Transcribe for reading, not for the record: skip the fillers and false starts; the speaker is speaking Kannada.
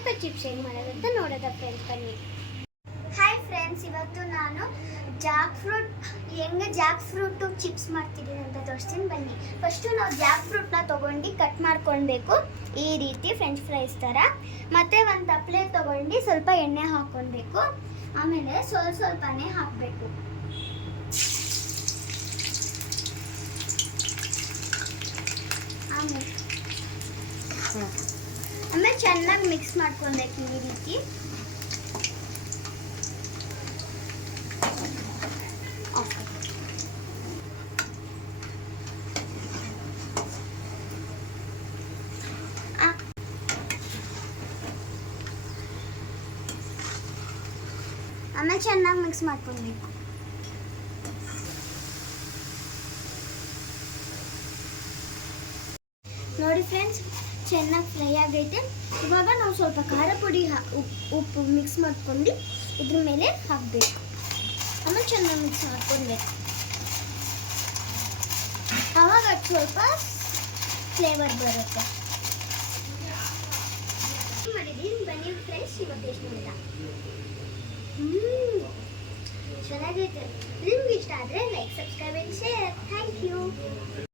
ಪೆಪ್ಪರ್ ಚಿಪ್ಸ್ ಹೇಗೆ ಮಾಡೋದಂತ ನೋಡೋದ ಫ್ರೆಂಡ್ಸ್, ಬನ್ನಿ. ಹಾಯ್ ಫ್ರೆಂಡ್ಸ್, ಇವತ್ತು ನಾನು ಜಾಕ್ ಫ್ರೂಟು ಚಿಪ್ಸ್ ಮಾಡ್ತಿದ್ದೀನಿ ಅಂತ ತೋರಿಸ್ತೀನಿ, ಬನ್ನಿ. ಫಸ್ಟು ನಾವು ಜಾಕ್ ಫ್ರೂಟ್ನ ತೊಗೊಂಡು ಕಟ್ ಮಾಡ್ಕೊಳ್ಬೇಕು ಈ ರೀತಿ ಫ್ರೆಂಚ್ ಫ್ರೈಸ್ ಥರ. ಮತ್ತು ಒಂದು ತಪ್ಪಲೆ ತೊಗೊಂಡು ಸ್ವಲ್ಪ ಎಣ್ಣೆ ಹಾಕ್ಕೊಳ್ಬೇಕು. ಆಮೇಲೆ ಸ್ವಲ್ಪನೇ ಹಾಕಬೇಕು. ಆಮೇಲೆ ಚೆನ್ನಾಗಿ ಮಿಕ್ಸ್ ಮಾಡ್ಕೊಳ್ಬೇಕು ಈ ರೀತಿ. ಆಮೇಲೆ ಚೆನ್ನಾಗಿ ಮಿಕ್ಸ್ ಮಾಡ್ಕೊಳ್ಬೇಕು. ನೋಡಿ ಫ್ರೆಂಡ್ಸ್, ಚೆನ್ನಾಗಿ ಫ್ರೈ ಆಗೈತೆ. ಇವಾಗ ನಾವು ಸ್ವಲ್ಪ ಖಾರ ಪುಡಿ ಉಪ್ಪು ಮಿಕ್ಸ್ ಮಾಡ್ಕೊಂಡು ಇದ್ರ ಮೇಲೆ ಹಾಕಬೇಕು. ಆಮೇಲೆ ಚೆನ್ನಾಗಿ ಮಿಕ್ಸ್ ಮಾಡ್ಕೊಳ್ಬೇಕು. ಆವಾಗ ಅದು ಸ್ವಲ್ಪ ಫ್ಲೇವರ್ ಬರುತ್ತೆ. ಮಾಡಿದ್ದೀನಿ, ಬನ್ನಿ ಫ್ರೆಂಡ್ಸ್, ಇವತ್ತು ಟೇಸ್ಟ್ ಮಾಡಿಲ್ಲ. ಚೆನ್ನಾಗೈತೆ. ನಿಮ್ಗೆ ಇಷ್ಟ ಆದರೆ like, subscribe and share. Thank you.